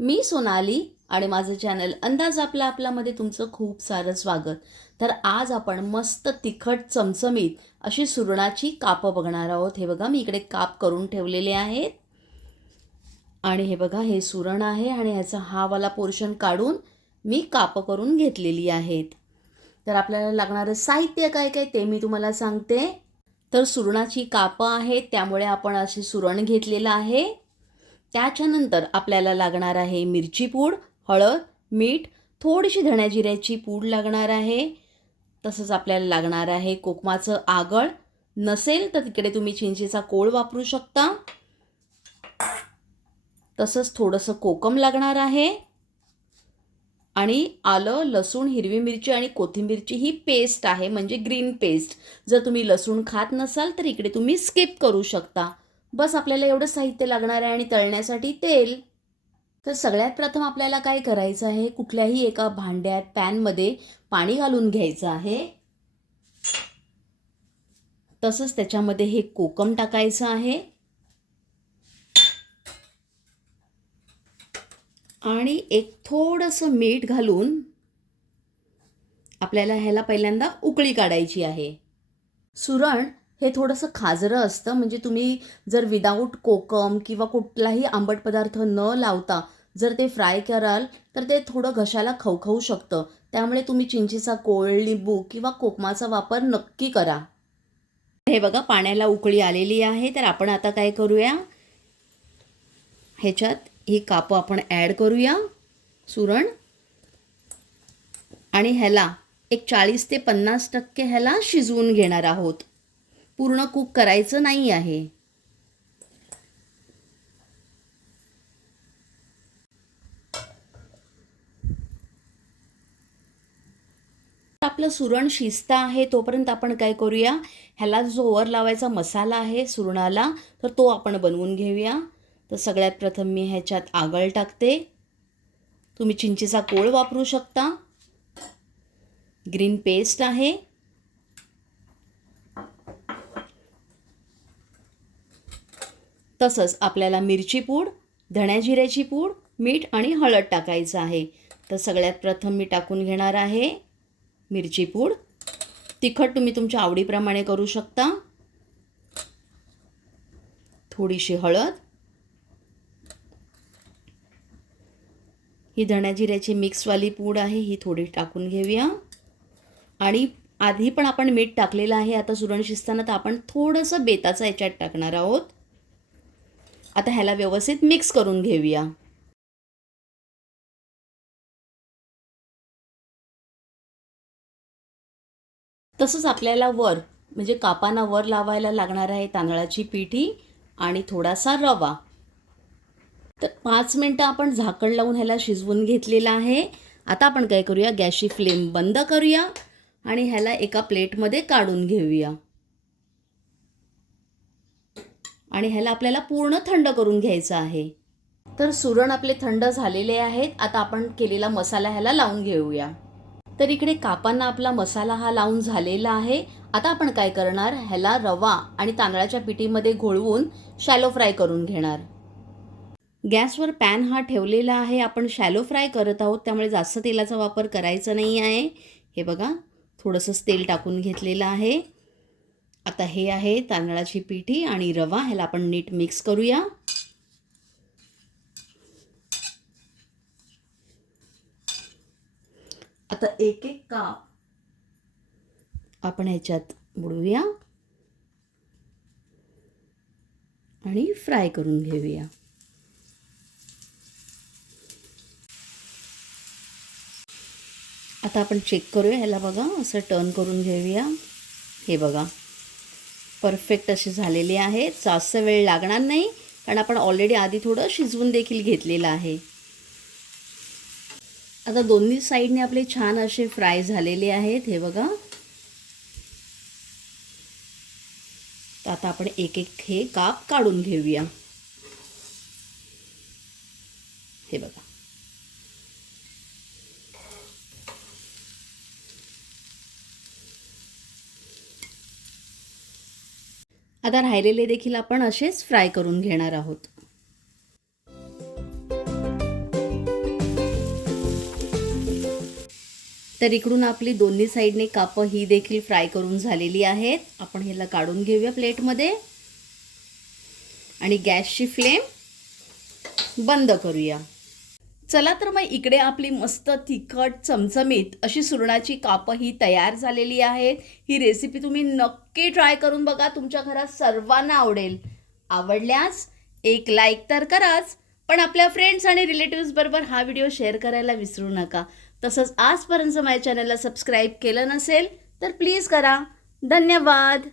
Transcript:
मी सोनाली आणि माझं चॅनल अंदाज आपला आपल्यामध्ये तुमचं खूप सारं स्वागत. तर आज आपण मस्त तिखट चमचमीत अशी सुरणाची कापं बघणार आहोत. हे बघा मी इकडे काप करून ठेवलेले आहेत. आणि हे बघा हे सुरण आहे आणि ह्याचा हावाला पोर्शन काढून मी कापं करून घेतलेली आहेत. तर आपल्याला लागणारं साहित्य काय काय ते मी तुम्हाला सांगते. तर सुरणाची कापं आहेत त्यामुळे आपण असे सुरण घेतलेलं आहे. त्याच्यानंतर आपल्याला लागणार आहे मिरची पूड हळद मीठ थोडीशी धण्याजिऱ्याची पूड लागणार आहे. तसंच आपल्याला लागणार आहे कोकमाचं आगळ. नसेल तर तिकडे तुम्ही चिंचेचा कोळ वापरू शकता. तसंच थोडंसं कोकम लागणार आहे. आणि आलं लसूण हिरवी मिरची आणि कोथिंबीरची ही पेस्ट आहे म्हणजे ग्रीन पेस्ट. जर तुम्ही लसूण खात नसाल तर इकडे तुम्ही स्किप करू शकता. बस आपल्याला एवढं साहित्य लागणार आहे आणि तळण्यासाठी तेल. तर सगळ्यात प्रथम आपल्याला काय करायचं आहे? कुठल्याही एका भांड्यात पॅनमध्ये पाणी घालून घ्यायचं आहे. तसंच त्याच्यामध्ये हे कोकम टाकायचं आहे. आणि एक थोडंसं मीठ घालून आपल्याला ह्याला पहिल्यांदा उकळी काढायची आहे. सुरण हे थोडंसं खाजरं असतं. म्हणजे तुम्ही जर विदाऊट कोकम किंवा कुठलाही आंबट पदार्थ न लावता जर ते फ्राय कराल तर ते थोडं घशाला खवखवू शकतं. त्यामुळे तुम्ही चिंचेचा कोळ लिंबू किंवा कोकमाचा वापर नक्की करा. हे बघा पाण्याला उकळी आलेली आहे. तर आपण आता काय करूया? ह्याच्यात ही कापं आपण ॲड करूया. सुरण. आणि ह्याला एक चाळीस ते पन्नास टक्के ह्याला शिजवून घेणार आहोत. पूर्ण कुक करायचं नाही आहे. आपलं सुरण शिस्त आहे तोपर्यंत आपण काय करूया? ह्याला जो ओवर लावायचा मसाला आहे सुरणाला तर तो आपण बनवून घेऊया. तर सगळ्यात प्रथम मी ह्याच्यात आगळ टाकते. तुम्ही चिंचेचा कोळ वापरू शकता. ग्रीन पेस्ट आहे. तसंच आपल्याला मिरची पूड धण्याजिऱ्याची पूड मीठ आणि हळद टाकायचं आहे. तर सगळ्यात प्रथम मी टाकून घेणार आहे मिरची पूड. तिखट तुम्ही तुमच्या आवडीप्रमाणे करू शकता. थोडीशी हळद. ही धण्याजिऱ्याची मिक्सवाली पूड आहे ही थोडी टाकून घेऊया. आणि आधी पण आपण मीठ टाकलेलं आहे आता सुरण शिजताना तर आपण थोडंसं बेताचं याच्यात टाकणार आहोत. आता ह्याला व्यवस्थित मिक्स करून घेऊया. तसंच आपल्याला वर म्हणजे कापांना वर लावायला लागणार आहे तांदळाची पिठी आणि थोडासा रवा. तर पाच मिनटं आपण झाकण लावून ह्याला शिजवून घेतलेलं आहे. आता आपण काय करूया गॅसची फ्लेम बंद करूया आणि ह्याला एका प्लेटमध्ये काढून घेऊया. आणि ह्याला आपल्याला पूर्ण थंड करून घ्यायचं आहे. तर सुरण आपले थंड झालेले आहेत. आता आपण केलेला मसाला ह्याला लावून घेऊया. तर इकडे कापांना आपला मसाला हा लावून झालेला आहे. आता आपण काय करणार? ह्याला रवा आणि तांदळाच्या पिठीमध्ये घोळवून शॅलो फ्राय करून घेणार. गॅसवर पॅन हा ठेवलेला आहे. आपण शॅलो फ्राय करत आहोत. त्यामुळे जास्त तेलाचा वापर करायचा नाही आहे. हे बघा थोडंसंच तेल टाकून घेतलेलं आहे. आता हे आहे तांदळाची पिठी आणि रवा ह्याला आपण नीट मिक्स करूया. आता एक एक काप आपण ह्याच्यात बुडवूया आणि फ्राय करून घेऊया. आता आपण चेक करूया ह्याला बघा असं टर्न करून घेऊया. हे बघा. परफेक्ट असे झालेले आहे. जास्त वेळ लागणार नाही कारण आपण ऑलरेडी आधी थोडं शिजवून देखील घेतलेलं आहे. आता दोन्ही साईडने आपले छान असे फ्राय झालेले आहेत. हे बघा. तर आता आपण एक एक हे काप काढून घेऊया. हे बघा. आता राहिलेले देखील आपण असेच फ्राय करून घेणार आहोत. तर इकडून आपली दोन्ही साईडने कापं ही देखील फ्राय करून झालेली आहेत. आपण ह्याला काढून घेऊया प्लेटमध्ये. आणि गॅसची फ्लेम बंद करूया. चला तर मग इकडे आपली मस्त तिखट चमचमीत अशी सुरणाची कापं ही तयार झालेली आहेत. ही रेसिपी तुम्ही नक्की ट्राय करून बघा. तुमच्या घरात सर्वांना आवडेल. आवडल्यास एक लाईक तर कराच पण आपल्या फ्रेंड्स आणि रिलेटिव्सबरोबर हा व्हिडिओ शेअर करायला विसरू नका. तसंच आजपर्यंत माझ्या चॅनलला सबस्क्राईब केलं नसेल तर प्लीज करा. धन्यवाद!